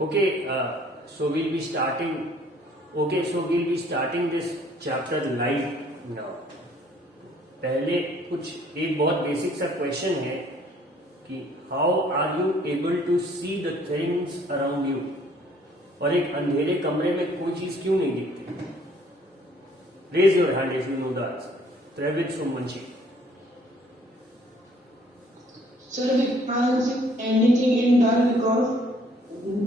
Okay, so we'll be starting. Okay, so we'll be starting this chapter live now. पहले कुछ एक बहुत basic सा क्वेश्चन है कि how are you able to see the things around you, और एक अंधेरे कमरे में कोई चीज क्यों नहीं दिखती? Raise your hand if you know the answer. Travis Sumanchi. Sir, we can't see anything in dark because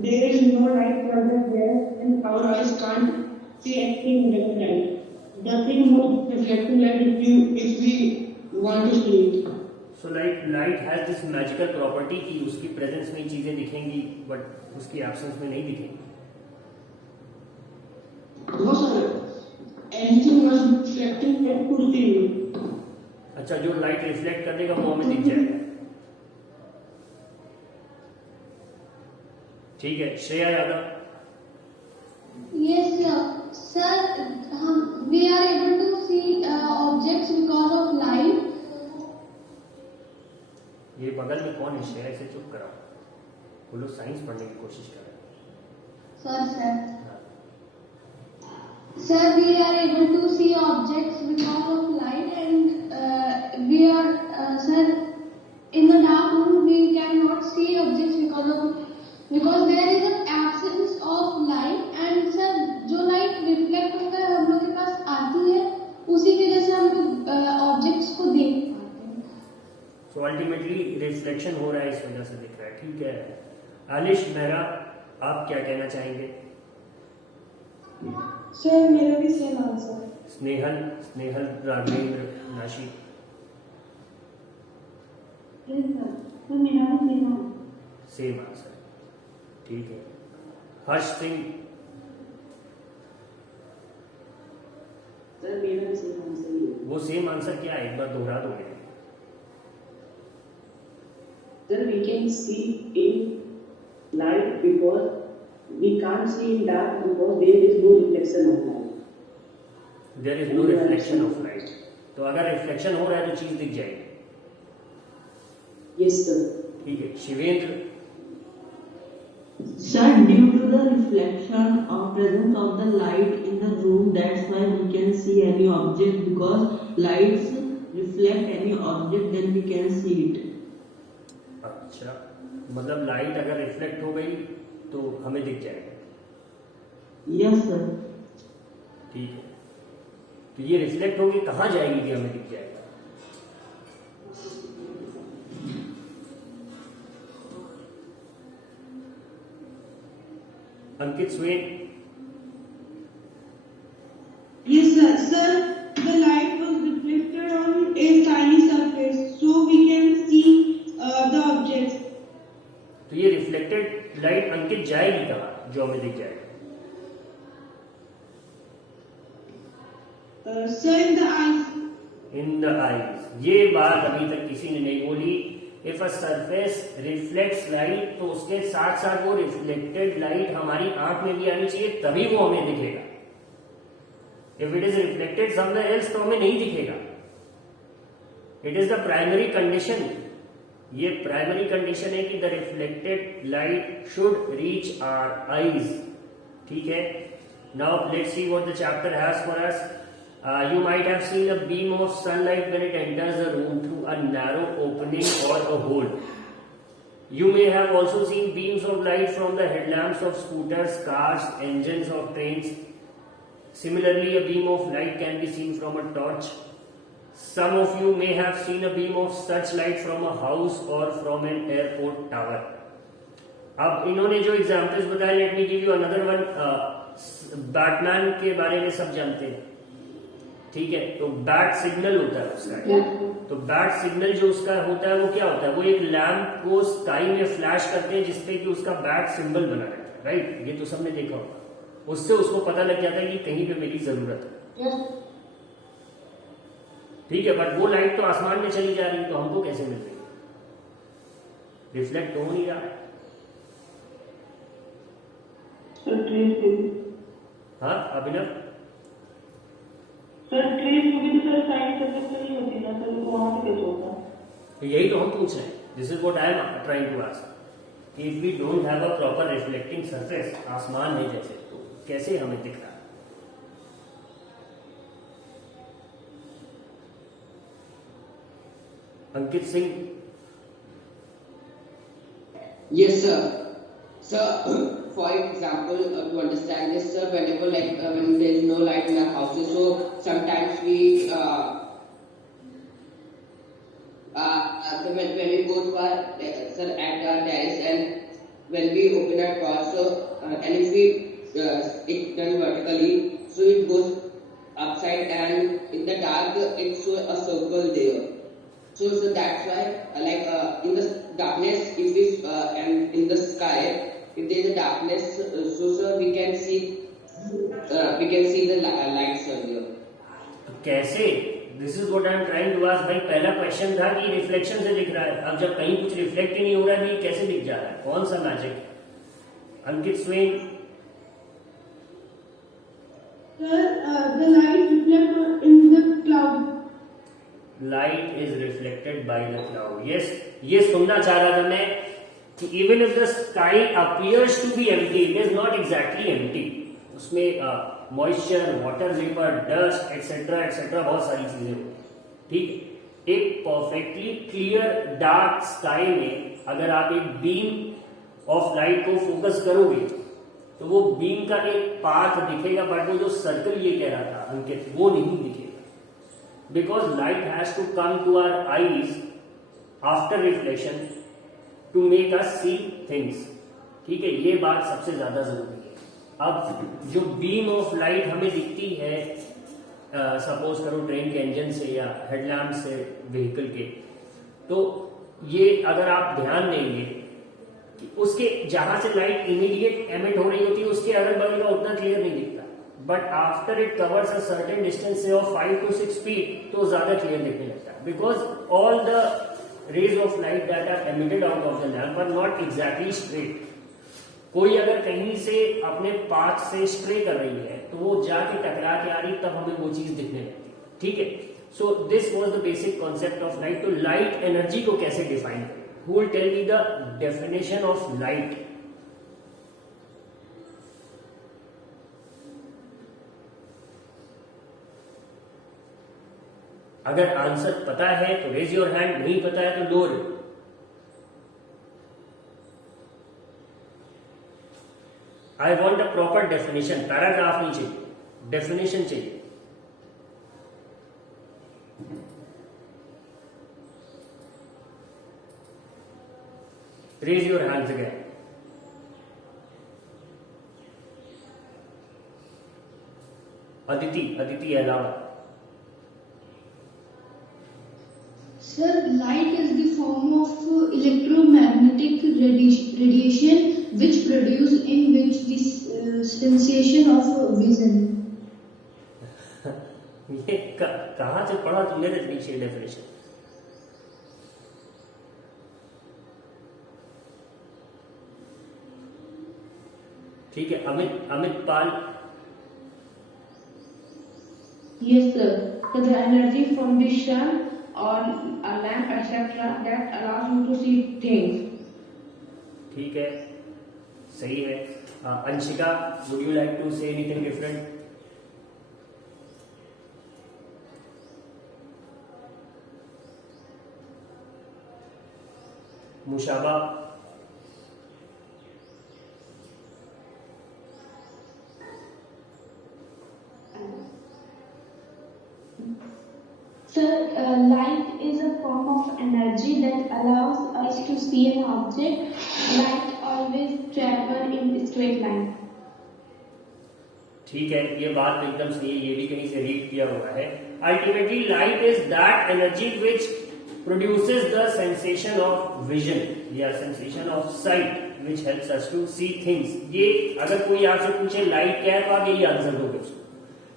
there is no light present there and our eyes can't see anything in the light. The thing moves reflecting light if we want to see it. So light has this magical property कि उसकी presence में चीजें दिखेंगी but उसकी absence में नहीं दिखेंगी. No sir, anything was reflecting that could be. अच्छा, जो लाइट रिफ्लेक्ट कर देगा वो हमें दिख जाएगा. ठीक है, Shreya Yadav. Yes, sir. We are able to see objects because of light. ये बगल में कौन है? श्रेया, इसे चुप कराओ. वो लोग साइंस पढ़ने की कोशिश कर रहे हैं. Sir. Sir, we are able to see objects because of light, and we are, sir, in the dark room we cannot see objects because there is an absence of light, and sir, जो light reflect होकर हम लोग के पास आती है उसी की वजह से हम लोग objects को देख पाते हैं. So ultimately रिफ्लेक्शन हो रहा है, इस वजह से दिख रहा है. ठीक है, आलिश मेहरा, आप क्या कहना चाहेंगे? सर मेरा भी सेम आंसर. स्नेहल राघवेंद्र नाशी. सर मेरा भी सेम. Same answer. ठीक है, हर्ष सिंह. सर मेरा भी सेम आंसर. वो सेम आंसर क्या है, एक बार दोहरा दोगे? Sir, we can see in light because we can't see in dark because there is no reflection of light. There is no reflection of light. तो अगर रिफ्लेक्शन हो रहा है तो चीज दिख जाएगी. Yes, sir. ठीक है, Shivendra. Sir, due to the reflection or presence of the light in the room, that's why we can see any object, because lights reflect any object, then we can see it. अच्छा, मतलब light अगर reflect हो गई तो हमें दिख जाएगा. Yes, sir. ठीक है, तो ये रिफ्लेक्ट होगी कहाँ जाएगी कि हमें दिख जाएगा? अंकित स्वेन. Yes, sir. Sir, the light was reflected on a tiny surface, so we can see the objects. तो ये रिफ्लेक्टेड लाइट अंकित जाएगी कहाँ जो हमें दिख जाएगा? Sir, in the eyes. In the eyes. ये बात अभी तक किसी ने नहीं बोली. If a surface reflects light तो उसके साथ साथ वो रिफ्लेक्टेड लाइट हमारी आंख में भी आनी चाहिए, तभी वो हमें दिखेगा. If it is reflected somewhere else तो हमें नहीं दिखेगा. It is the primary condition. ये प्राइमरी कंडीशन है कि the reflected light should reach our eyes. ठीक है, now let's see what the chapter has for us. You might have seen a beam of sunlight when it enters a room through a narrow opening or a hole. You may have also seen beams of light from the headlamps of scooters, cars, engines of trains. Similarly, a beam of light can be seen from a torch. Some of you may have seen a beam of such light from a house or from an airport tower. अब इन्होंने जो examples बताए, let me give you another one. Batman के बारे में सब जानते हैं. ठीक है, तो बैट सिग्नल होता है उसका. तो बैट सिग्नल जो उसका होता है वो क्या होता है? वो एक लैम्प को स्काई में फ्लैश करते हैं जिसपे कि उसका बैट सिंबल बना रहता है. राइट, ये तो सबने देखा होगा. उससे उसको पता लग जाता है कि कहीं पे मेरी जरूरत है. ठीक है, बट वो लाइट तो आसमान में चली जा रही है, तो हमको कैसे मिल रही है? रिफ्लेक्ट हो नहीं रहा है. हाँ अभिनव. सर ट्रेस में भी सर साइंस सब्जेक्ट नहीं होती ना सर, वहाँ पे कैसे होता है? तो यही तो हम पूछ रहे हैं. This is what I am trying to ask. If we don't have a proper reflecting surface, आसमान है जैसे, तो कैसे हमें दिख रहा है? Ankit Singh. Yes, sir. Sir, for example, to understand this, sir, whenever when there is no light in our houses, so sometimes we when we go to our sir at our terrace, and when we open our door, so and if we it done vertically, so it goes upside, and in the dark it shows a circle there. So that's why, in the darkness, if we and in the sky, if there is a darkness, so sir, we can see the lights earlier. तो कैसे? This is what I am trying to ask. भाई पहला question था कि reflection से दिख रहा है, अब जब कहीं कुछ रिफ्लेक्ट ही नहीं हो रहा है, तो कैसे दिख जा रहा है? कौन सा magic? Ankit Swain. Sir, the light reflect in the cloud. Light is reflected by the cloud. Yes, ये सुनना चाह रहा था मैं कि even if the sky appears to be empty, it is not exactly empty. उसमें moisture, water vapour, dust etcetera etcetera बहुत सारी चीजें होती हैं। ठीक है, एक परफेक्टली क्लियर डार्क स्काई में अगर आप एक बीम ऑफ लाइट को फोकस करोगे तो वो बीम का एक पाथ दिखेगा, बट वो जो सर्कल ये कह रहा था अंकित, वो नहीं दिखेगा। Because light has to come to our eyes after reflection to make us see things. ठीक है, ये बात सबसे ज्यादा जरूरी है। अब जो बीम ऑफ लाइट हमें दिखती है, सपोज करो ट्रेन के इंजन से या हेडलैम्प से व्हीकल के, तो ये अगर आप ध्यान देंगे कि उसके जहां से लाइट इमीडिएट एमिट हो रही होती है, उसके अगल बगल का उतना क्लियर नहीं दिखता, but after it covers a certain distance of 5 to 6 feet तो ज्यादा क्लियर दिखने लगता है। Because all the rays of light that are emitted out of the lamp are not exactly straight. कोई अगर कहीं से अपने पाथ से स्ट्रे कर रही है तो वो जाके टकरा के आ रही, तब हमें वो चीज दिखने लगती है। ठीक है, so this was the basic concept of light. तो लाइट एनर्जी को कैसे डिफाइन करें? Who will tell me the definition of light? अगर आंसर पता है तो रेज योर हैंड, नहीं पता है तो lower. I want a proper definition, paragraph नहीं चाहिए, डेफिनेशन चाहिए। Raise your hands again. Aditi अलावा। Sir, light is the form of electromagnetic radiation which produce in which the sensation of vision. ये कहाँ से पढ़ा तुमने नीचे डेफिनेशन? ठीक है, अमित पाल। Yes, sir. So the energy from the sun on a lamp, etc., that allows you to see things. ठीक है, सही है। Anshika, would you like to say anything different? Mushaba. Sir, light is a form of energy that allows us to see an object. Light always travel in straight line. ठीक है, ये बात एकदम सही है, ये भी कहीं से रीड किया हुआ है। Ultimately light is that energy which produces the sensation of vision या sensation of sight which helps us to see things. ये अगर कोई आपसे पूछे लाइट क्या है, तो आप यही आंसर दोगे उसको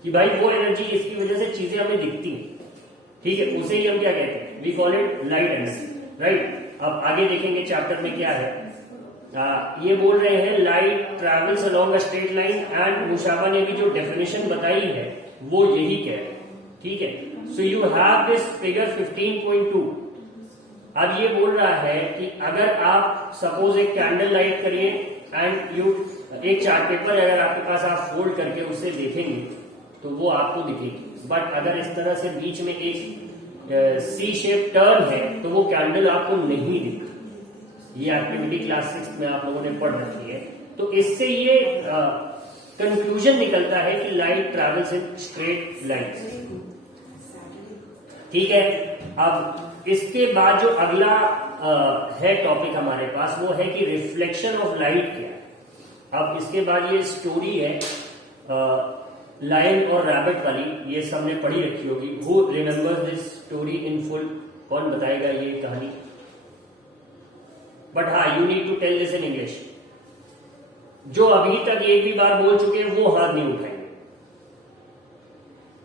कि भाई वो एनर्जी, इसकी वजह से चीजें हमें दिखती हैं। ठीक है, उसे ही हम क्या कहते हैं? We call it light energy, right. अब आगे देखेंगे चैप्टर में क्या है। ये बोल रहे हैं light travels along a straight line, and मुशाबा ने भी जो डेफिनेशन बताई है वो यही कह रहे हैं। ठीक है, so you have this figure 15.2। अब ये बोल रहा है कि अगर आप सपोज एक कैंडल लाइट करिए एंड यू एक चार्ट पेपर अगर आपके पास आप फोल्ड करके उससे देखेंगे तो वो आपको दिखेगी, बट अगर इस तरह से बीच में एक सी शेप टर्न है तो वो कैंडल आपको नहीं दिखती। ये एक्टिविटी क्लास 6 में आप लोगों ने पढ़ रखी है। तो इससे ये कंक्लूजन निकलता है कि light travels in straight lines. ठीक है, अब इसके बाद जो अगला है टॉपिक हमारे पास वो है कि रिफ्लेक्शन ऑफ लाइट क्या है। अब इसके बाद ये स्टोरी है लायन और रैबिट वाली, ये सबने पढ़ी रखी होगी। Who remembers this story in full? कौन बताएगा ये कहानी? बट हाँ, you need to tell this in English. जो अभी तक एक भी बार बोल चुके हैं वो हाथ नहीं उठाएंगे।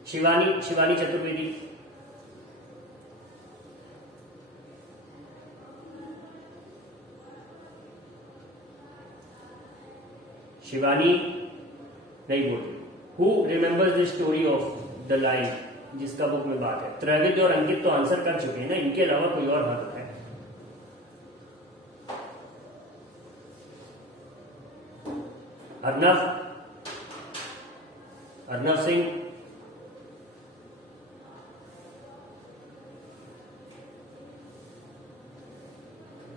शिवानी चतुर्वेदी। शिवानी नहीं बोली। Who remembers the story of the line, जिसका बुक में बात है? त्रैविद और अंकित तो आंसर कर चुके हैं ना, इनके अलावा कोई और हाथ उठाए? अर्नव सिंह।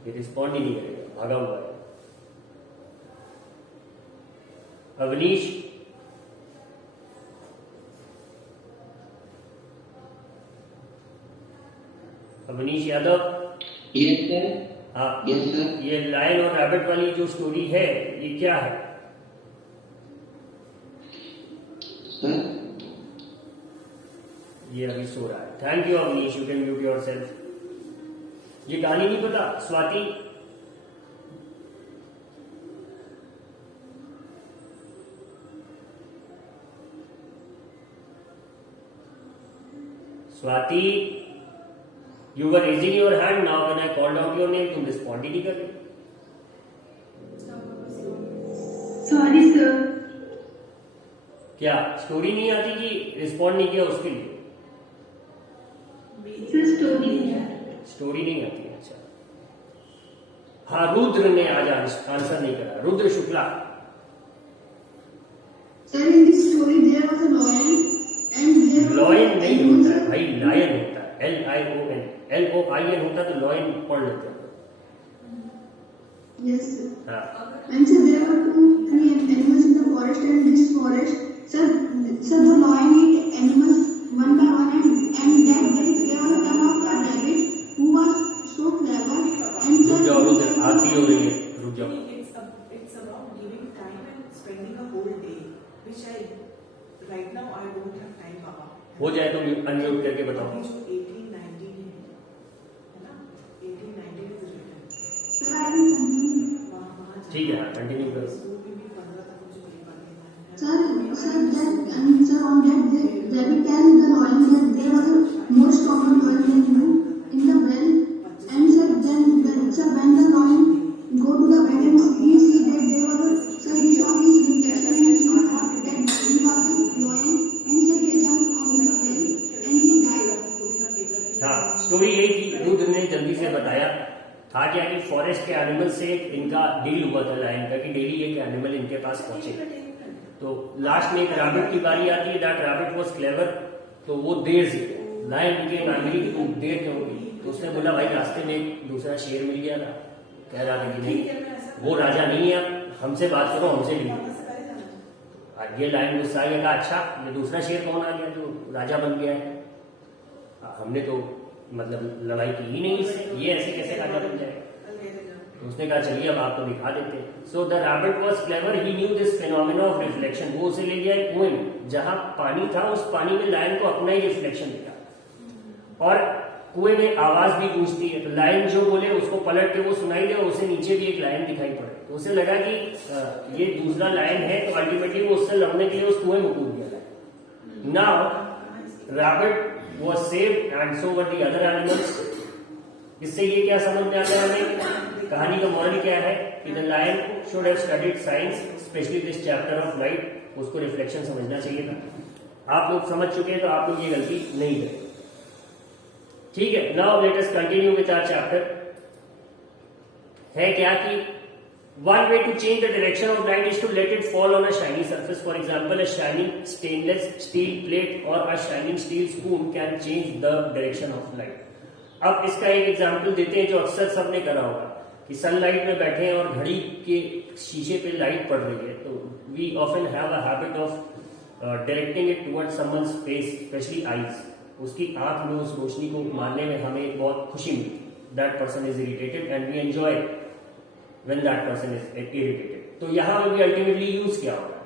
ये रिस्पॉन्ड ही नहीं करेगा, भागा हुआ है। अवनीश। अवनीश यादव। Yes sir. हाँ, यस सर। ये लायन और रैबिट वाली जो स्टोरी है ये क्या है? सर ये अभी सो रहा है। Thank you Avneesh, you can mute yourself. ये कहानी नहीं पता? Swati. Swati, you were raising your hand, now when I called out your name तुम रिस्पॉन्ड ही नहीं कर रहे। Sorry sir. क्या स्टोरी नहीं आती कि रिस्पॉन्ड नहीं किया उसके लिए? Sir, story. स्टोरी नहीं आती। अच्छा हाँ, रुद्र ने आज आंसर नहीं करा। Rudra Shukla. Sir, in this story there was a lion and there was lion नहीं होता है भाई, लायन होता है। LION, LOIN होता तो लॉयन पढ़ लेते हैं। Yes sir. हाँ, And sir, there were three animals in the forest, and this forest, sir, the lion ate animals one by one, and that day there was a time of a rabbit who was so clever, and रुक जाओ रुद्र, आती हो रही है, रुक जाओ। It's about giving time and spending a whole day, which right now I don't have time, Baba. हो जाए तो अनम्यूट करके बताओ। अभी जो 18-19 है ना, 18-19 is written. sir, I will continue. वहाँ ठीक है, कंटिन्यू करो। स्कूल में भी 15 तक मुझे नहीं पढ़ना है। Sir, on that day, rabbit tells the lion that there was a more stronger lion than you in the well, and sir, when the lion go to the well and he see that there was he saw his reflection and he thought that he was a lion, and sir, he jumped out of the well and he died. हाँ, story यही थी। रुद्र ने जल्दी से बताया था क्या कि फॉरेस्ट के एनिमल से इनका डील हुआ था लायन का कि डेली एक एनिमल इनके पास पहुंचे। तो लास्ट में एक रैबिट की बारी आती है। दैट रैबिट वाज क्लेवर, तो वो देर से लायन बिकेम एंग्री कि तुम देर क्यों हुई? तो उसने बोला भाई रास्ते में एक दूसरा शेर मिल गया था, कह रहा था कि नहीं वो राजा नहीं है, हमसे बात करो, हमसे नहीं। ये लायन गुस्सा आ गया, कहा अच्छा ये दूसरा शेर कौन आ गया जो राजा बन गया है? हमने तो मतलब लड़ाई की ही नहीं इससे, ये ऐसे कैसे राजा बन जाएगा? तो उसने कहा चलिए अब आपको दिखा देते हैं। So the rabbit was clever, he new this phenomena of reflection. वो उसे ले गया एक कुएं में जहां पानी था, उस पानी में लायन को अपना ही रिफ्लेक्शन दिखा और कुएं में आवाज भी गूंजती है। तो लायन जो बोले उसको पलट के वो सुनाई दे और उसे नीचे भी एक लायन दिखाई पड़े। तो उसे लगा कि ये दूसरा लायन है, तो अल्टीमेटली वो उससे लड़ने के लिए उस कुएं में कूद गया। Now rabbit was saved and so were the other animals. इससे ये क्या समझ में आता है हमें? कहानी का मॉरल क्या है कि the lion should have studied science, specially this chapter of light. उसको रिफ्लेक्शन समझना चाहिए था। आप लोग समझ चुके हैं तो आप लोग ये गलती नहीं करें। ठीक है, now let us continue with our chapter. है क्या कि one way to change the direction of light is to let it fall on a shiny surface. For example, a shining stainless steel plate or a shining steel spoon can change the direction of light. अब इसका एक example देते हैं जो अक्सर सबने करा होगा कि सनलाइट में बैठे हैं और घड़ी के शीशे पे लाइट पड़ रही है, तो we often have a habit of directing it towards someone's face, specially eyes. उसकी आंख में उस रोशनी को मारने में हमें बहुत खुशी मिलती। That person is irritated and we enjoy when that person is irritated. तो यहां पे भी अल्टीमेटली यूज क्या होगा?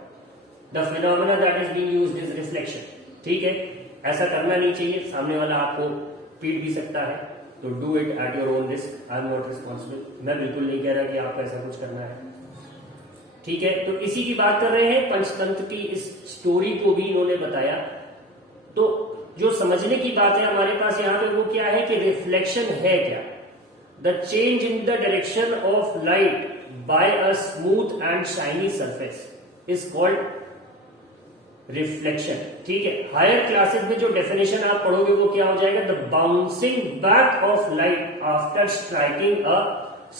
The phenomena that is being used is reflection. ठीक है, ऐसा करना नहीं चाहिए, सामने वाला आपको पीट भी सकता है, तो do it at your own risk. I am not responsible. मैं बिल्कुल नहीं कह रहा कि आपको ऐसा कुछ करना है, ठीक है। तो इसी की बात कर रहे हैं, पंचतंत्र की इस स्टोरी को भी इन्होंने बताया। तो जो समझने की बात है हमारे पास यहाँ पे वो क्या है कि रिफ्लेक्शन है क्या? The change in the direction of light by a smooth and shiny surface is called reflection. ठीक है, हायर क्लासेस में जो डेफिनेशन आप पढ़ोगे वो क्या हो जाएगा? The bouncing back of light after striking a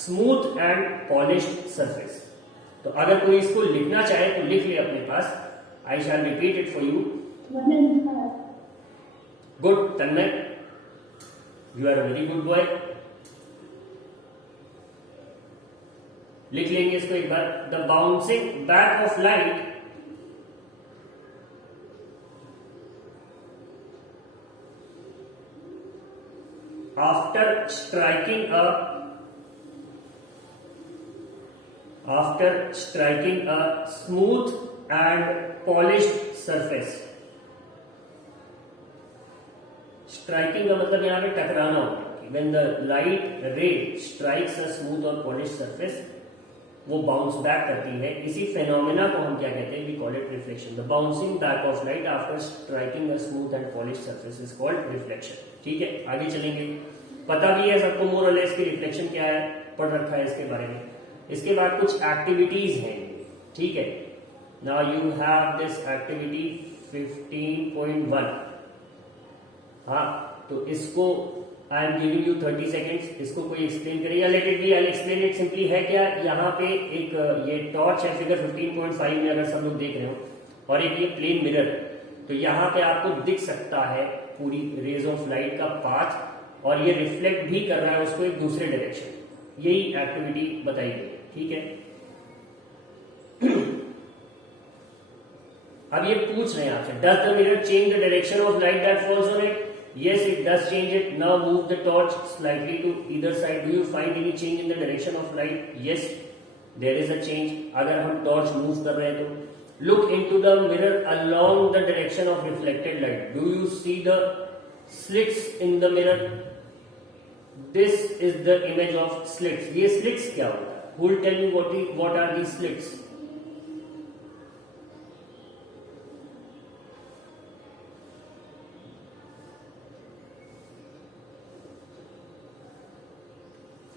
smooth and polished surface. तो अगर कोई इसको लिखना चाहे तो लिख ले अपने पास। I shall repeat it for you. Good, Tanmay. You are a very good boy. लिख लेंगे इसको एक बार। The bouncing back of light after striking a smooth and polished surface. Striking का मतलब यहां पे टकराना होगा। When the light ray strikes a smooth or polished surface, वो बाउंस बैक करती है। इसी फेनोमेना को हम क्या कहते हैं? We call it reflection. The bouncing back of light after striking a smooth and polished surface is called reflection. ठीक है, आगे चलेंगे। पता भी है सबको मोर और लेस की रिफ्लेक्शन क्या है, पढ़ रखा है इसके बारे में। इसके बाद कुछ एक्टिविटीज हैं, ठीक है। Now you have this activity 15.1। हाँ, तो इसको I am giving you 30 seconds, इसको कोई एक्सप्लेन करे या let it be, I explain it simply. है क्या, यहाँ पे एक ये टॉर्च है फिगर 15.5 में, अगर सब लोग देख रहे हो, और एक ये प्लेन मिरर, तो यहाँ पे आपको दिख सकता है पूरी रेज ऑफ लाइट का पाथ, और ये रिफ्लेक्ट भी कर रहा है उसको एक दूसरे डायरेक्शन। यही एक्टिविटी बताई गई, ठीक है। अब ये पूछ रहे हैं आपसे, does the mirror change the direction of light that falls on it? Yes, it does change it. Now move the torch slightly to either side. Do you find any change in the direction of light? Yes, there is a change. अगर हम torch move कर रहे हैं तो look into the mirror along the direction of reflected light. Do you see the slits in the mirror? This is the image of slits. ये slits क्या होता है? Who will tell me what are these slits?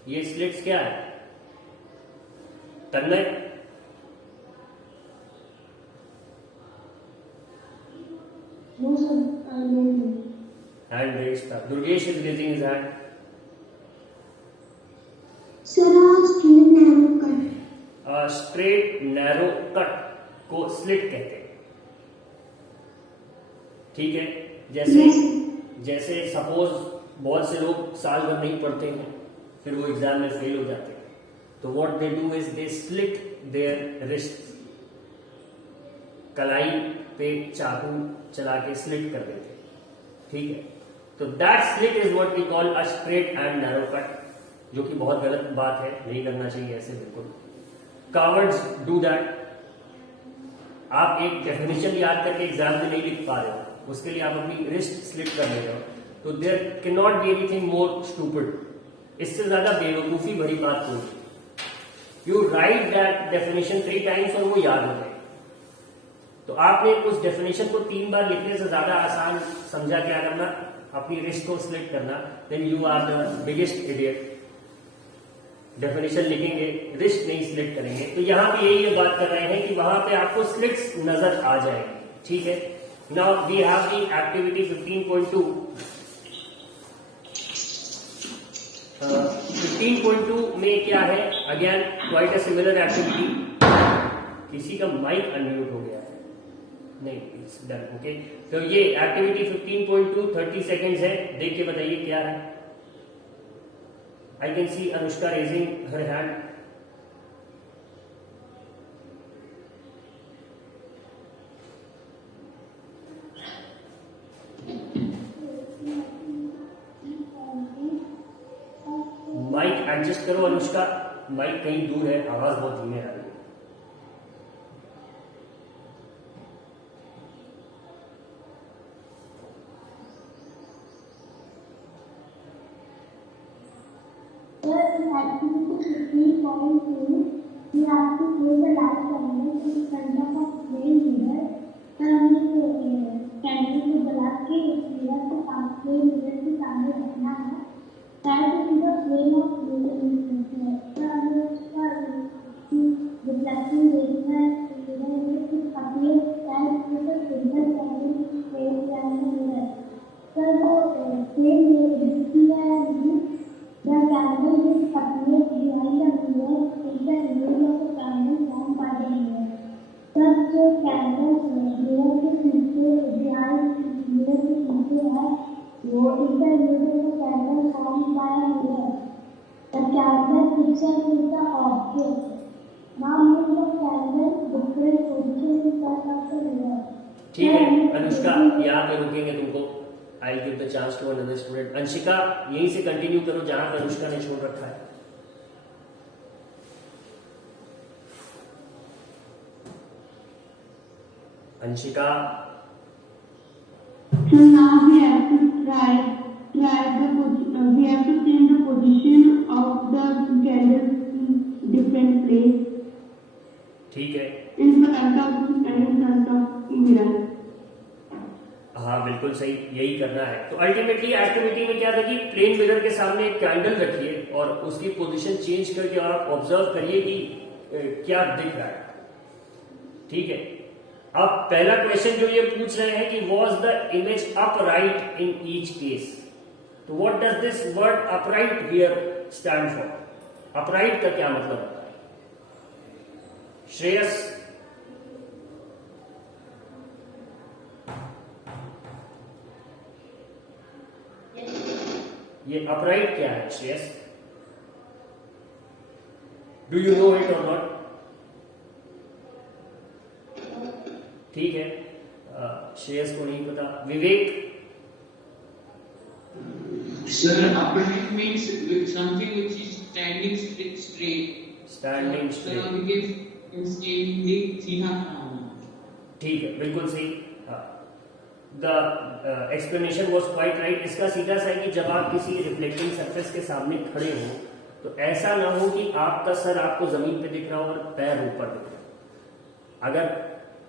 ये slits क्या है? Tanmay, No, sir. No. Hand raise था। Durgesh is raising his hand. Sir, straight narrow cut. Straight narrow cut को slit कहते हैं, ठीक है। जैसे सपोज बहुत से लोग साल भर नहीं पढ़ते हैं, फिर वो एग्जाम में फेल हो जाते हैं, तो what they do is they slit their wrist. कलाई पे चाकू चला के स्लिट कर देते, ठीक है। तो that slit is what we call a straight and narrow cut, जो कि बहुत गलत बात है, नहीं करना चाहिए ऐसे बिल्कुल। Cowards do that. आप एक डेफिनेशन याद करके एग्जाम में नहीं लिख पा रहे हो, उसके लिए आप अपनी रिस्ट स्लिट कर ले रहे हो, तो there can not be anything more stupid. इससे ज्यादा बेवकूफी भरी बात कोई। You write that definition 3 times और वो याद हो जाए। तो आपने उस डेफिनेशन को 3 बार लिखने से ज्यादा आसान समझा क्या करना? अपनी रिस्ट को स्लिट करना। Then you are the biggest idiot. Definition लिखेंगे, रिस्ट नहीं स्लिट करेंगे। तो यहां पे यही बात कर रहे हैं कि वहां पे आपको स्लिट्स नजर आ जाएगी, ठीक है। Now we have the activity 15.2। 15.2 में क्या है? Again quite a similar activity. किसी का माइक अनम्यूट हो गया है? नहीं, इट्स डन। ओके, तो ये एक्टिविटी 15.2 30 सेकेंड्स है। देख के बताइए क्या है। I can see Anushka raising her hand. Mic adjust करो अनुष्का, माइक कहीं दूर है, आवाज बहुत धीमे आ रही है। We have to play the light candle in front of a plain mirror. Sir हमने कैंडल को जला के मिरर के सामने मिरर के सामने रखना है। Try to see the flame of mirror. Sir हमें उसका reflecting देखना है मिरर में कुछ अपने टाइप के तो सिंपल कैंडल फ्लेम करने मिरर। सर वो फ्लेम दिखती है नहीं। The candle is appears behind the mirror in the image of the candle formed by the mirror. Such a candle mirror के पीछे behind mirror के पीछे है वो in the image of the candle formed by a mirror. The candle picture is the object. Now move the candle different position in front of the mirror. ठीक है अनुष्का, यहाँ पे रोकेंगे तुमको। I give the chance to another student. Anshika यहीं से continue करो जहां पर अनुष्का ने छोड़ रखा है। Anshika, So now we have to we have to change the position of the candle in different place ठीक है, in front of mirror. हाँ बिल्कुल सही, यही करना है। तो अल्टीमेटली एक्टिविटी में क्या था कि प्लेन मिरर के सामने एक कैंडल रखिए और उसकी पोजीशन चेंज करके आप ऑब्जर्व करिए कि क्या दिख रहा है। ठीक है, अब पहला क्वेश्चन जो ये पूछ रहे हैं कि was the image upright in each case. तो what does this word upright here stand for? Upright का क्या मतलब होता है? श्रेयस, ये अपराइट क्या है Shreyas? Do you know it और नॉट? ठीक है, श्रेयस को नहीं पता। विवेक? Sir, upright means something which is standing straight. Standing Sir, straight. we can say सीधा खड़ा होना। ठीक है, बिल्कुल सही। The explanation was quite right. इसका सीधा सा है कि जब आप किसी रिफ्लेक्टिंग सरफेस के सामने खड़े हो तो ऐसा ना हो कि आपका सर आपको जमीन पे दिख रहा हो और पैर ऊपर दिख रहा हो। अगर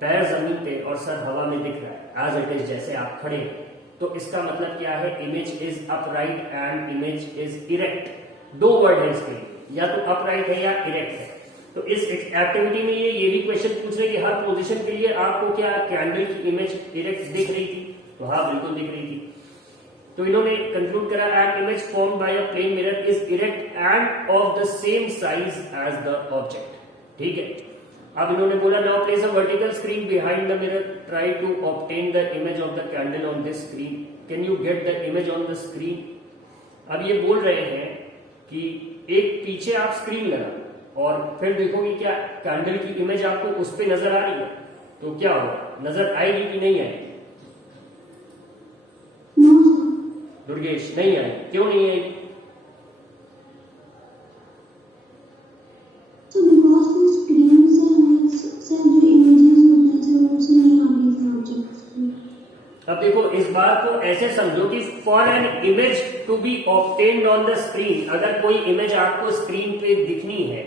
पैर जमीन पे और सर हवा में दिख रहा है एज इट इज, जैसे आप खड़े हैं, तो इसका मतलब क्या है? Image is upright and image is erect. दो वर्ड है इसके लिए, या तो अपराइट है या इरेक्ट है। तो इस एक्टिविटी में ये भी क्वेश्चन पूछ रहे कि हर पोजीशन के लिए आपको क्या कैंडल की इमेज इरेक्ट दिख रही थी? तो हाँ, बिल्कुल दिख रही थी। तो इन्होंने कंक्लूड करा an image form by a plane mirror is erect and of the same size as the object. ठीक है, अब इन्होंने बोला now place a vertical screen behind the mirror, try to obtain the image of the candle on this screen, can you get the image on the screen. अब ये बोल रहे हैं कि एक पीछे आप स्क्रीन लगा और फिर देखोगे क्या कैंडल की इमेज आपको उस पे नजर आ रही है, तो क्या होगा? नजर आएगी कि नहीं आएगी? दुर्गेश, नहीं आएगी। क्यों नहीं आएगी? अब देखो, इस बात को ऐसे समझो कि for an image to be obtained on the screen, अगर कोई इमेज आपको स्क्रीन पे दिखनी है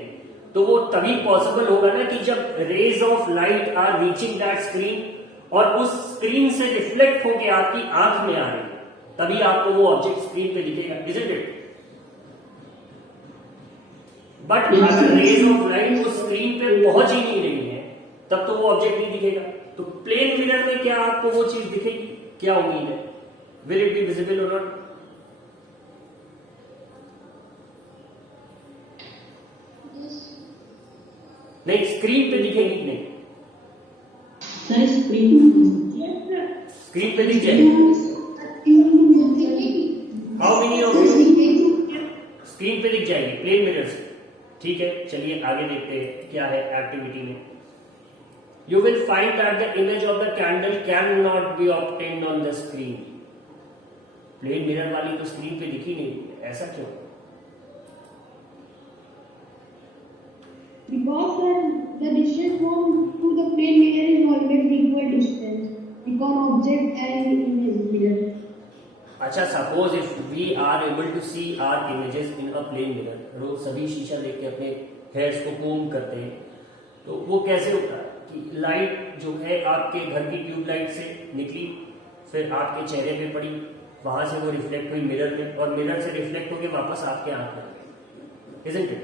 तो वो तभी पॉसिबल होगा ना कि जब rays of light are reaching that screen और उस स्क्रीन से रिफ्लेक्ट होके आपकी आंख में आ रही है, तभी आपको वो ऑब्जेक्ट स्क्रीन पे दिखेगा, इजंट इट? बट अगर रेज ऑफ लाइट उस स्क्रीन पे पहुंच ही नहीं रही है तब तो वो ऑब्जेक्ट नहीं दिखेगा। तो प्लेन मिरर में क्या आपको वो चीज दिखेगी? क्या उम्मीद है? विल इट बी विजिबल और नॉट? स्क्रीन पे दिखेगी कि नहीं? सर स्क्रीन स्क्रीन पे दिख जाएगी। How many of you screen पे दिख जाएगी प्लेन मिरर से? ठीक है, चलिए आगे देखते हैं क्या है एक्टिविटी में। You will find that the image of the candle cannot be obtained on the screen. Plane mirror वाली तो स्क्रीन पे दिखी नहीं, ऐसा क्यों? Because the distance from to the plane mirror is always equal distance between object and image mirror. अच्छा, suppose if we are able to see our images in a plane mirror, रोज सभी शीशा देख के अपने हेयर्स को कोम करते हैं, तो वो कैसे होता है कि लाइट जो है आपके घर की ट्यूबलाइट से निकली, फिर आपके चेहरे पे पड़ी, वहां से वो रिफ्लेक्ट हुई मिरर में, और मिरर से रिफ्लेक्ट होकर वापस आपके आंख में, इजंट इट?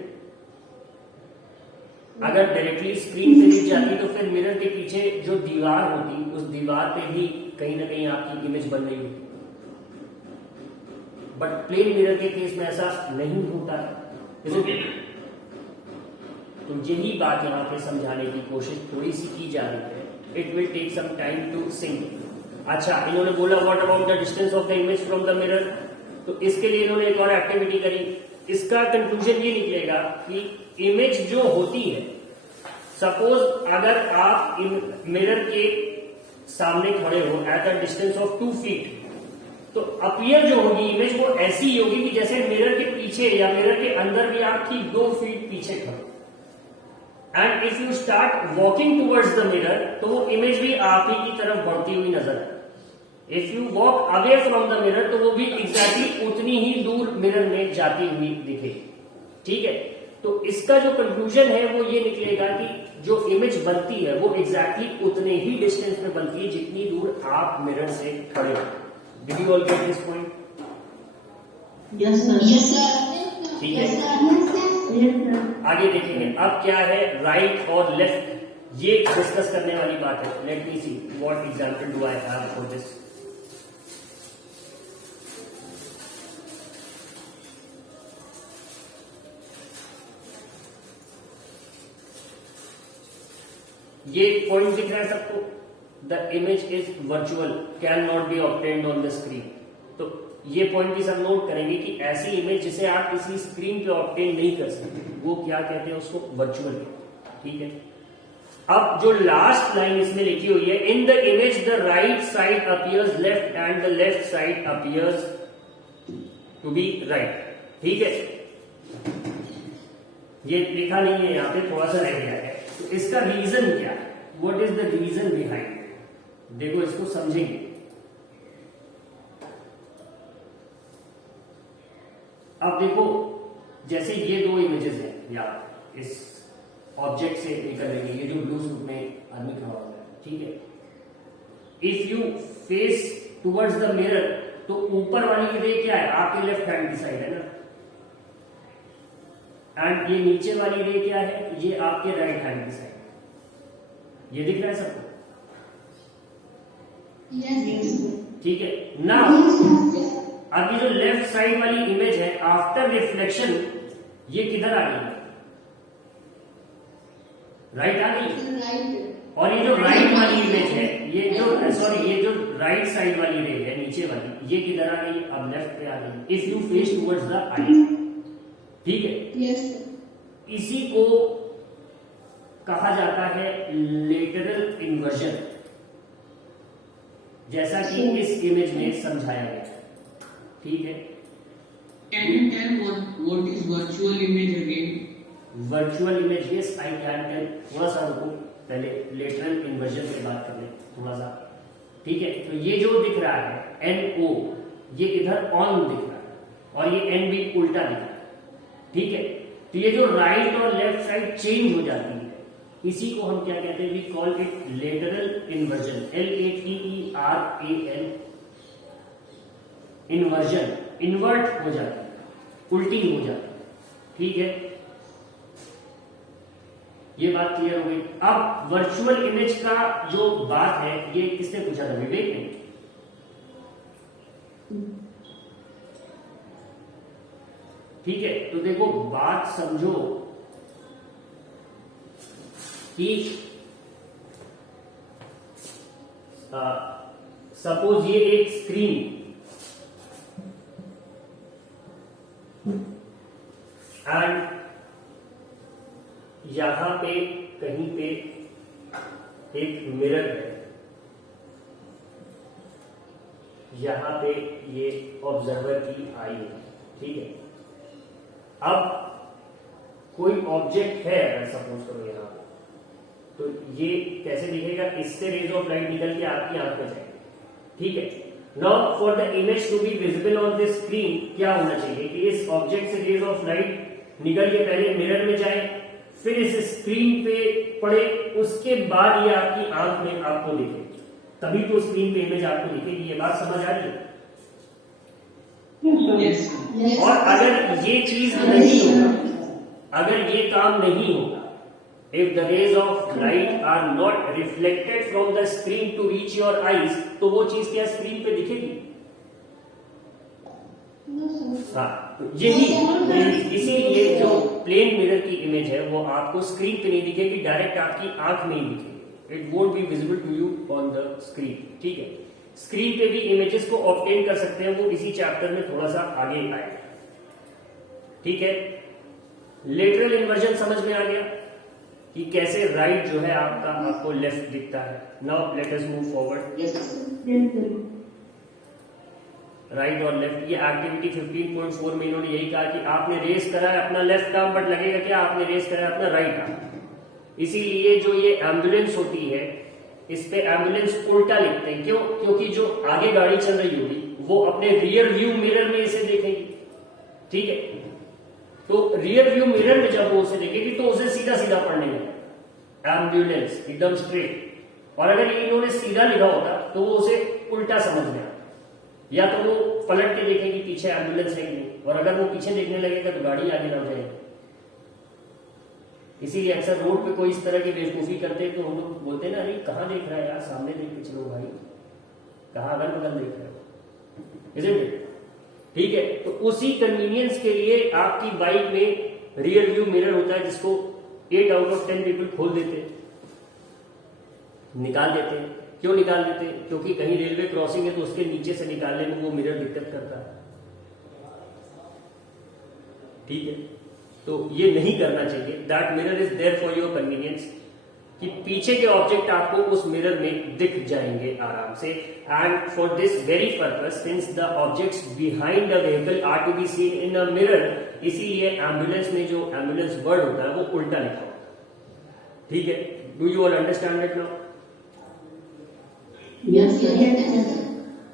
अगर डायरेक्टली स्क्रीन पे दिख जाती तो फिर मिरर के पीछे जो दीवार होती, उस दीवार पे भी कहीं ना कहीं आपकी इमेज बन रही होती। बट प्लेन मिरर के केस में ऐसा नहीं होता, isn't it? तो यही बात यहाँ पे समझाने की कोशिश थोड़ी सी की जा रही है। It will take some time to sync. अच्छा, इन्होंने बोला what about the distance of the image from the mirror, तो इसके लिए इन्होंने एक और एक्टिविटी करी। इसका कंक्लूजन ये निकलेगा कि इमेज जो होती है, सपोज अगर आप मिरर के सामने खड़े हो at a distance of 2 feet, तो अपीयर जो होगी इमेज वो ऐसी होगी कि जैसे मिरर के पीछे या मिरर के अंदर भी आप ठीक 2 फीट पीछे खड़े। And if you start walking towards the mirror, तो वो इमेज भी आप ही की तरफ बढ़ती हुई नजर आए। If you walk away from the mirror, तो वो भी एग्जैक्टली उतनी ही दूर मिरर में जाती हुई दिखे। ठीक है, तो इसका जो कंक्लूजन है वो ये निकलेगा कि जो इमेज बनती है वो एग्जैक्टली उतने ही डिस्टेंस में बनती है जितनी दूर आप मिरर से खड़े हो। Did you all get this point? Yes sir. Yes, sir. ठीक है, Yes, sir. आगे देखेंगे अब क्या है राइट और लेफ्ट, ये डिस्कस करने वाली बात है। Let me see what example do I have for this. ये पॉइंट दिख रहा है सबको? The image is virtual, can not B obtained on the screen. तो ये पॉइंट भी सब नोट करेंगे कि ऐसी इमेज जिसे आप किसी स्क्रीन पे ऑब्टेन नहीं कर सकते, वो क्या कहते हैं उसको? वर्चुअल। ठीक है, अब जो लास्ट लाइन इसमें लिखी हुई है, in the image the right side appears left and the left side appears to be right. ठीक है, ये लिखा नहीं है यहाँ पे, थोड़ा सा रह गया है। तो इसका रीजन क्या है? What is the reason behind? देखो इसको समझेंगे। अब देखो, जैसे ये 2 इमेजेस हैं, या इस ऑब्जेक्ट से निकल रही है, ये जो ब्लू सूट में आदमी खड़ा हुआ है, ठीक है। If you face towards the mirror, तो ऊपर वाली रे क्या है? आपके लेफ्ट हैंड की साइड है ना, एंड ये नीचे वाली रे क्या है? ये आपके राइट हैंड की साइड। ये दिख रहा है सबको? Yes. ठीक है ना। अब ये जो लेफ्ट साइड वाली इमेज है, आफ्टर रिफ्लेक्शन ये किधर आ गई? राइट आ गई। Right. और ये जो राइट वाली इमेज है, ये जो राइट साइड वाली रे है नीचे वाली, ये किधर आ गई? अब लेफ्ट पे आ गई। If you face towards the eye. ठीक है, Yes. इसी को कहा जाता है लेटरल इन्वर्जन, जैसा कि इस इमेज में समझाया गया है। ठीक है, Can you tell what is virtual image again? Virtual image, yes I can tell. थोड़ा सा रुको, पहले लेटरल इन्वर्जन पे बात कर ले थोड़ा सा। ठीक है, तो ये जो दिख रहा है NO, ये इधर ऑन दिख रहा है, और ये N भी उल्टा दिख रहा है। ठीक है, तो ये जो राइट और लेफ्ट साइड चेंज हो जाती है, इसी को हम क्या कहते हैं? We call it lateral inversion. LATERAL, inversion. Invert हो जाती है, उल्टी हो जाती है। ठीक है, ये बात क्लियर हो गई। अब वर्चुअल इमेज का जो बात है, ये किसने पूछा था? विवेक ने। ठीक है, तो देखो बात समझो। कि सपोज ये एक स्क्रीन एंड यहां पे कहीं पे एक मिरर है, यहां पे ये ऑब्जर्वर की आई है, ठीक है। अब कोई ऑब्जेक्ट है अगर सपोज करो यहां पे, तो ये कैसे दिखेगा, इससे रेज ऑफ लाइट निकल के आपकी आंख में जाएगी, ठीक है। Now for the image to be visible on this screen क्या होना चाहिए कि इस ऑब्जेक्ट से रेज ऑफ लाइट निकल के पहले मिरर में जाए, फिर इस स्क्रीन पे पड़े, उसके बाद ये आपकी आंख में आपको दिखेगी, तभी तो स्क्रीन पे इमेज आपको दिखेगी। ये बात समझ आ रही है? Yes. और अगर ये चीज नहीं होगा, अगर ये काम नहीं होगा, if the rays of light are not reflected from the screen to reach your eyes, तो वो चीज क्या स्क्रीन पे दिखेगी? हाँ, तो यही इसीलिए जो प्लेन मिरर की इमेज है वो आपको स्क्रीन पे नहीं दिखेगी, डायरेक्ट आपकी आंख में ही दिखेगी। It won't be visible to you on the screen, ठीक है। स्क्रीन पे भी इमेजेस को ऑब्टेन कर सकते हैं, वो इसी चैप्टर में थोड़ा सा आगे आएगा, ठीक है। लेटरल इन्वर्जन समझ में आ गया कि कैसे राइट जो है आपको लेफ्ट दिखता है। Now let us move forward. Right और लेफ्ट, ये एक्टिविटी 15.4 में इन्होंने यही कहा कि आपने रेस करा है अपना लेफ्ट आर्म, बट लगेगा क्या आपने रेस करा है अपना राइट आर्म। इसीलिए जो ये एम्बुलेंस होती है इस पे एम्बुलेंस उल्टा लिखते हैं, क्यों? क्योंकि जो आगे गाड़ी चल रही होगी वो अपने रियर व्यू मिरर में इसे देखेगी, ठीक है। तो रियर व्यू मिरर में जब वो उसे देखेगी तो उसे सीधा सीधा पढ़ने लगेगा एम्बुलेंस, एकदम स्ट्रेट। और अगर इन्होंने सीधा लिखा होता तो वो उसे उल्टा समझ में आता, या तो वो पलट के देखेगी पीछे एम्बुलेंस है कि नहीं, और अगर वो पीछे देखने लगेगा तो गाड़ी आगे ना जाएगी। इसीलिए अक्सर रोड पे कोई इस तरह की बेवकूफी करते हैं तो हम लोग बोलते हैं ना, अरे कहाँ देख रहा है यार, सामने देख के चलो भाई, कहाँ अगल बगल देख रहे हो, इसीलिए, ठीक है। तो उसी कन्वीनियंस के लिए आपकी बाइक में रियर व्यू मिरर होता है, जिसको 8 आउट ऑफ 10 पीपल खोल देते हैं, निकाल देते हैं। क्यों निकाल देते हैं? क्योंकि कहीं रेलवे क्रॉसिंग है तो उसके नीचे से निकालने में वो मिरर दिक्कत करता है, ठीक है। तो ये नहीं करना चाहिए। That mirror is there for your convenience, कि पीछे के ऑब्जेक्ट आपको उस मिरर में दिख जाएंगे आराम से। And for this very purpose, since the objects behind the vehicle are to be seen in a mirror, इसीलिए एम्बुलेंस में जो एम्बुलेंस वर्ड होता है वो उल्टा लिखा होता है, ठीक है। Do you all understand it now?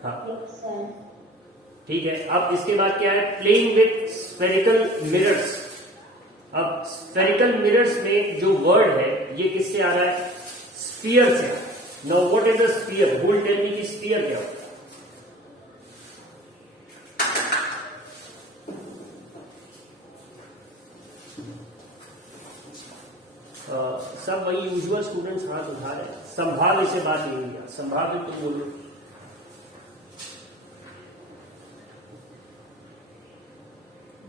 हाँ, ठीक है। अब इसके बाद क्या है, प्लेइंग विथ स्फेरिकल मिरर्स। अब स्फेरिकल मिरर्स में जो वर्ड है ये किससे आ रहा है? स्फीयर से। Now what is the sphere? Who will tell me कि स्फीयर क्या होता है? सब वही यूजुअल स्टूडेंट्स हाथ उठा रहे हैं। संभाव्य से बात नहीं हुई, संभाव्य तुम बोलो।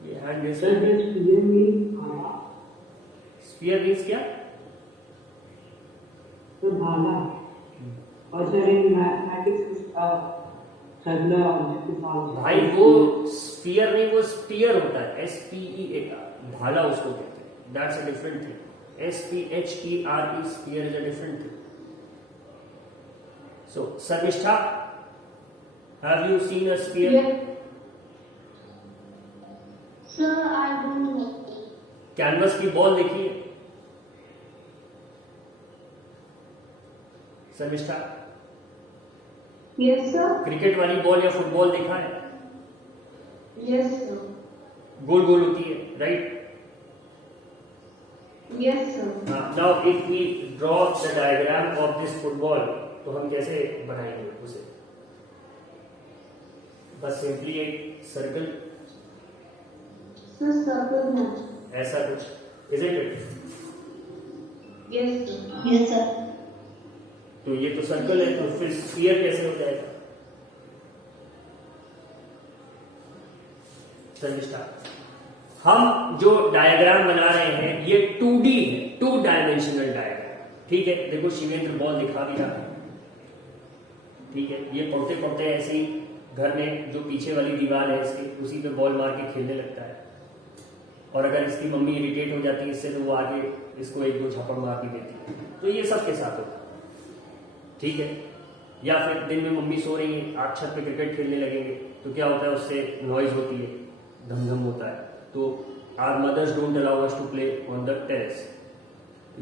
ये हैंड स्फीयर मीन्स क्या? तो भाला, और sir in mathematics circular object के साथ भाई वो स्फीयर नहीं, वो स्पीयर होता है, SPEAR, भाला उसको कहते हैं। That's a different thing. SPHERE, sphere is a different thing. So, Sarnishtha, have you seen a sphere? Yeah. Sir, I don't know. Canvas की बॉल देखी है शर्मिष्ठा? Yes, sir. क्रिकेट वाली बॉल या फुटबॉल देखा है? Yes, sir. गोल गोल होती है, right? Yes, sir. Now, if we draw the diagram of this football, तो हम कैसे बनाएंगे उसे? बस सिंपली एक सर्कल, Sir, circle है. ऐसा कुछ, isn't it? Yes, sir. Yes, sir. तो ये तो सर्कल है, तो फिर स्फीयर कैसे हो जाएगा? शर्मिष्ठा, हम जो डायग्राम बना रहे हैं ये 2D है, 2 डायमेंशनल डायग्राम, ठीक है, देखो शिवेंद्र बॉल दिखा भी रहा है, ठीक है, ये पढ़ते पढ़ते ऐसे ही घर में जो पीछे वाली दीवार है इसके, उसी पे बॉल मार के खेलने लगता है, और अगर इसकी मम्मी इरिटेट हो जाती है इससे तो वो आगे इसको एक दो झपड़ मार भी देती है। तो ये सबके साथ होता है, ठीक है। या फिर दिन में मम्मी सो रही है, आप छत पे क्रिकेट खेलने लगेंगे तो क्या होता है, उससे नॉइज होती है, धमधम होता है, तो our mothers don't allow us to play on the terrace,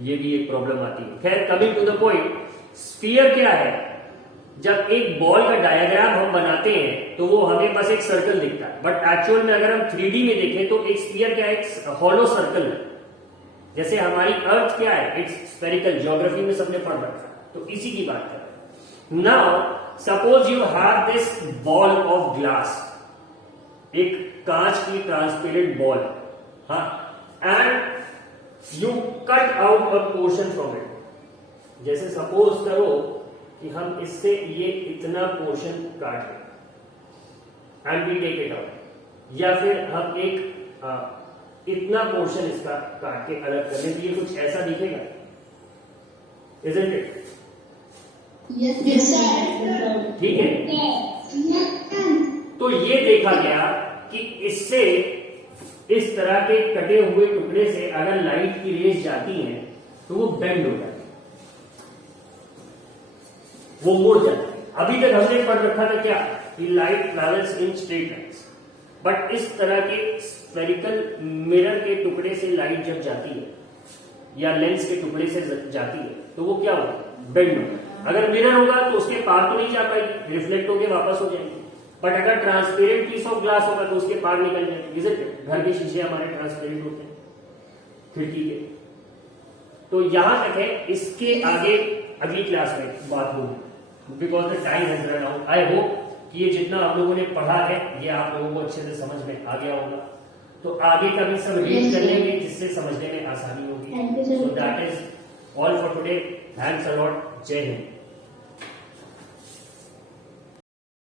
ये भी एक प्रॉब्लम आती है। खैर, coming to the point, sphere क्या है, जब एक बॉल का डायग्राम हम बनाते हैं तो वो हमें बस एक सर्कल दिखता है, बट एक्चुअल में अगर हम 3D में देखें तो एक स्फीयर क्या है, एक हॉलो सर्कल है। जैसे हमारी अर्थ क्या है, इट्स स्फेरिकल, ज्योग्राफी में सबने पढ़ रखा है, तो इसी की बात कर रहे हैं। Now suppose you have this ball of glass, एक कांच की ट्रांसपेरेंट बॉल, हाँ, and you cut out a portion from it. जैसे सपोज करो कि हम इससे ये इतना पोर्शन काट लें and we take it out, या फिर हम एक इतना पोर्शन इसका काट के अलग कर लें, तो ये कुछ ऐसा दिखेगा, इजंट इट? Yes, sir. ठीक है, तो ये देखा गया कि इससे, इस तरह के कटे हुए टुकड़े से अगर लाइट की रेज जाती है तो वो बेंड हो जाती है, वो मुड़ जाती है। अभी तक हमने पढ़ रखा था क्या, कि light travels in straight lines, but इस तरह के स्फेरिकल मिरर के टुकड़े से लाइट जब जाती है या लेंस के टुकड़े से जाती है तो वो क्या होगा, बेंड होगा। अगर मिरर होगा तो उसके पार तो नहीं जा पाएगी, रिफ्लेक्ट होके वापस हो जाएगी, बट अगर ट्रांसपेरेंट पीस ऑफ ग्लास होगा तो उसके पार निकल जाएगी। घर के शीशे हमारे ट्रांसपेरेंट होते हैं, खिड़की के। तो यहां तक है, इसके आगे अगली क्लास में बात होगी, because the time has run out. I hope कि ये जितना आप लोगों ने पढ़ा है ये आप लोगों को अच्छे से समझ में आ गया होगा, तो आगे का भी सब रीड कर लेंगे जिससे समझने में आसानी होगी। So that is all for today, thanks a lot, जय हिंद।